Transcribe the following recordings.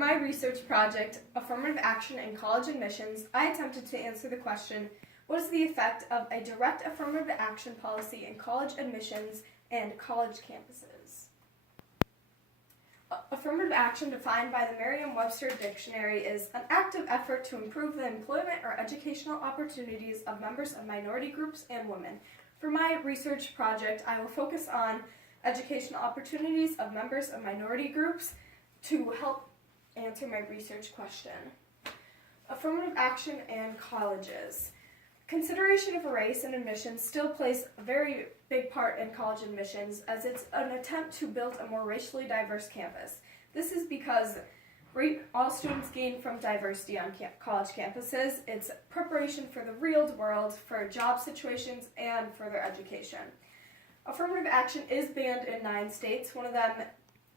my research project, Affirmative Action in College Admissions, I attempted to answer the question, what is the effect of a direct affirmative action policy in college admissions and college campuses? Affirmative action, defined by the Merriam-Webster Dictionary, is an active effort to improve the employment or educational opportunities of members of minority groups and women. For my research project, I will focus on educational opportunities of members of minority groups to help answer my research question. Affirmative action and colleges. Consideration of race in admissions still plays a very big part in college admissions, as it's an attempt to build a more racially diverse campus. This is because all students gain from diversity on college campuses. It's preparation for the real world, for job situations, and further education. Affirmative action is banned in 9 states. One of them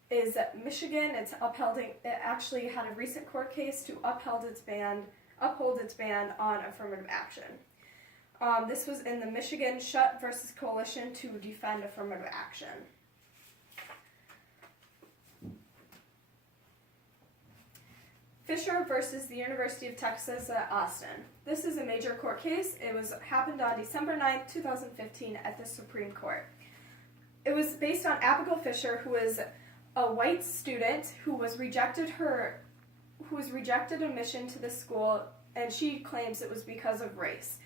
is Michigan. It actually had a recent court case to uphold its ban on affirmative action. This was in the Michigan Shut versus Coalition to Defend Affirmative Action. Fisher versus the University of Texas at Austin. This is a major court case. It happened on December 9, 2015 at the Supreme Court. It was based on Abigail Fisher, who is a white student who was rejected admission to the school, and she claims it was because of race.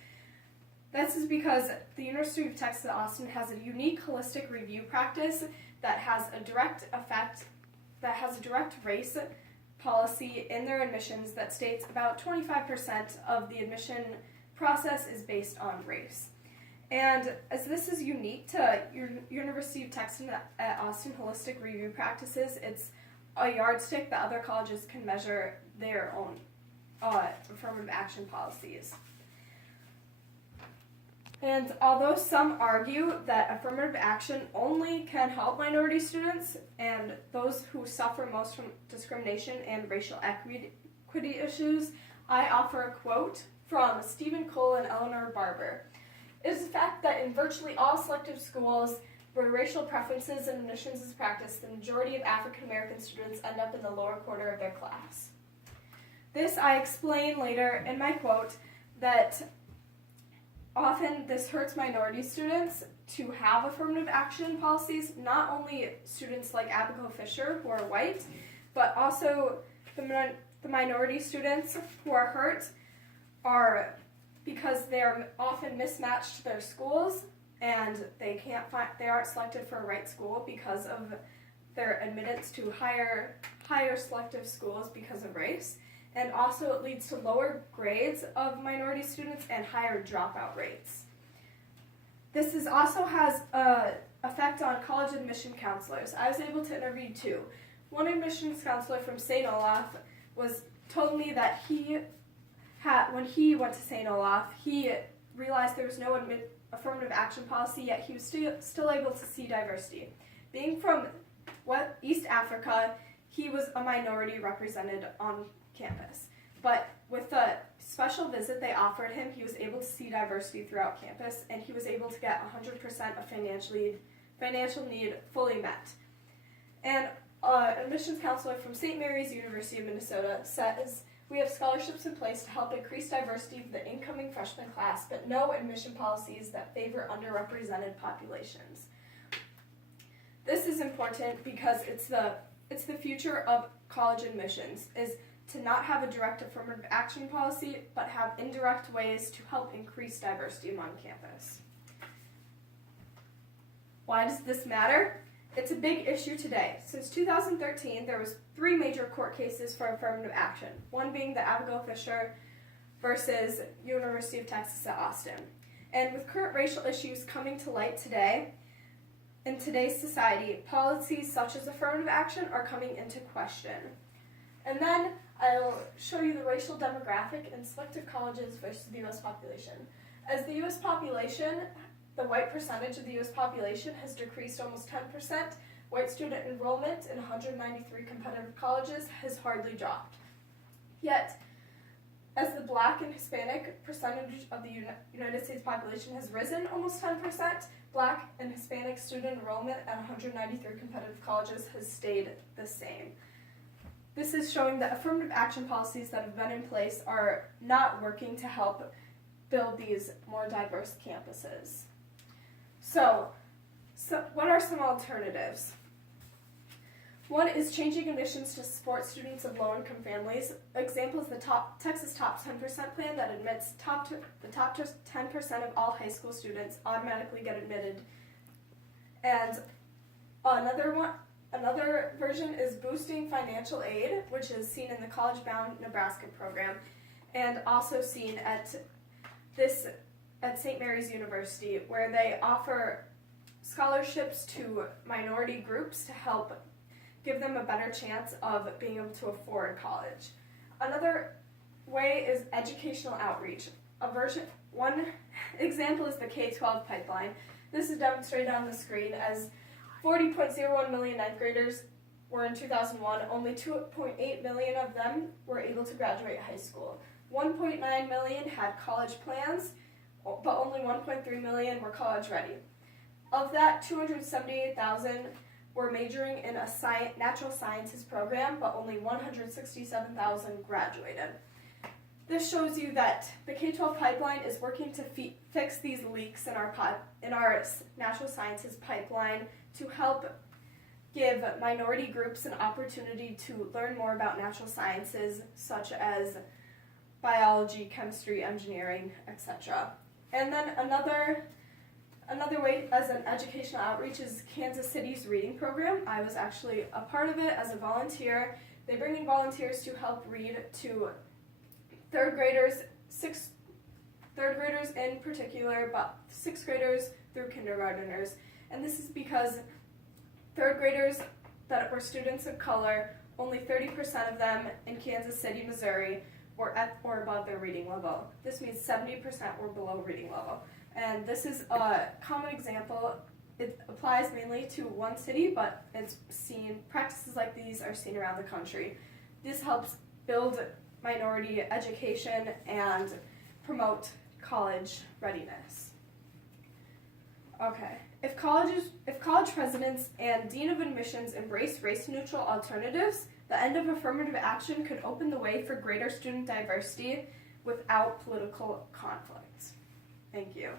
This is because the University of Texas at Austin has a unique holistic review practice that has a direct race policy in their admissions that states about 25% of the admission process is based on race. And as this is unique to University of Texas at Austin holistic review practices, it's a yardstick that other colleges can measure their own affirmative action policies. And although some argue that affirmative action only can help minority students and those who suffer most from discrimination and racial equity issues, I offer a quote from Stephen Cole and Eleanor Barber. It is a fact that in virtually all selective schools where racial preferences and admissions is practiced, the majority of African American students end up in the lower quarter of their class. This I explain later in my quote that often this hurts minority students to have affirmative action policies, not only students like Abigail Fisher who are white, but also the minority students who are hurt are because they're often mismatched to their schools and they aren't selected for a right school because of their admittance to higher selective schools because of race. And also it leads to lower grades of minority students and higher dropout rates. This also has an effect on college admission counselors. I was able to interview 2. One admissions counselor from St. Olaf told me that when he went to St. Olaf, he realized there was no affirmative action policy, yet he was still able to see diversity. Being from East Africa, he was a minority represented on campus. But with the special visit they offered him, he was able to see diversity throughout campus, and he was able to get 100% of financial need fully met. And an admissions counselor from St. Mary's University of Minnesota says, "We have scholarships in place to help increase diversity of the incoming freshman class, but no admission policies that favor underrepresented populations." This is important because it's the future of college admissions, is to not have a direct affirmative action policy, but have indirect ways to help increase diversity among campus. Why does this matter? It's a big issue today. Since 2013, there was 3 major court cases for affirmative action, one being the Abigail Fisher versus University of Texas at Austin. And with current racial issues coming to light today, in today's society, policies such as affirmative action are coming into question. And then I'll show you the racial demographic in selective colleges versus the U.S. population. As the U.S. population, the white percentage of the U.S. population has decreased almost 10%. White student enrollment in 193 competitive colleges has hardly dropped. Yet, as the Black and Hispanic percentage of the United States population has risen almost 10%, Black and Hispanic student enrollment at 193 competitive colleges has stayed the same. This is showing that affirmative action policies that have been in place are not working to help build these more diverse campuses. So what are some alternatives? One is changing conditions to support students of low-income families. Example is the Texas Top 10% plan that admits the top 10% of all high school students automatically get admitted. And another version is boosting financial aid, which is seen in the College Bound Nebraska program, and also seen at St. Mary's University, where they offer scholarships to minority groups to help give them a better chance of being able to afford college. Another way is educational outreach. One example is the K-12 pipeline. This is demonstrated on the screen as 40.01 million ninth graders were in 2001. Only 2.8 million of them were able to graduate high school. 1.9 million had college plans, but only 1.3 million were college ready. Of that, 278,000 were majoring in a natural sciences program, but only 167,000 graduated. This shows you that the K-12 pipeline is working to fix these leaks in our natural sciences pipeline to help give minority groups an opportunity to learn more about natural sciences, such as biology, chemistry, engineering, etc. And then another way as an educational outreach is Kansas City's reading program. I was actually a part of it as a volunteer. They bring in volunteers to help read to third graders in particular, but sixth graders through kindergarteners. And this is because third graders that were students of color, only 30% of them in Kansas City, Missouri, were at or above their reading level. This means 70% were below reading level. And this is a common example. It applies mainly to one city, but practices like these are seen around the country. This helps build minority education and promote college readiness. Okay, if college presidents and dean of admissions embrace race-neutral alternatives, the end of affirmative action could open the way for greater student diversity without political conflict. Thank you.